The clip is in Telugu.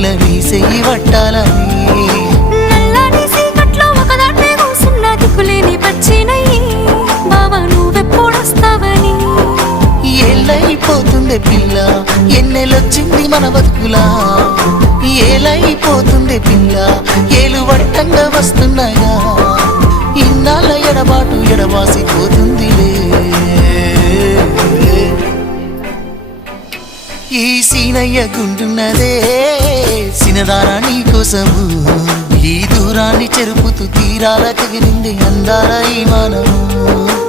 పిల్ల నీ చెయ్యి పట్టాలని నల్లని సీకట్లో ఒకదాన్నే కూసున్న దిక్కులేని పచ్చినయ్యి బావా నువ్వెప్పుడొస్తావని ఏళ్ళైపోతుందే పిల్ల ఎన్నెలొచ్చింది మన బతుకులా ఏలైపోతుందే పిల్ల ఏలు వట్టంగా వస్తున్నాయా ఇన్నాళ్ళ ఎడబాటు ఎడవాసిపోతుందిలే ఈ సీనయ్య గుంటున్నదే సినదారా నీ కోసము ఈ దూరాన్ని చెరుపుతూ తీరాల తెగిరింది అందాల ఈ మానము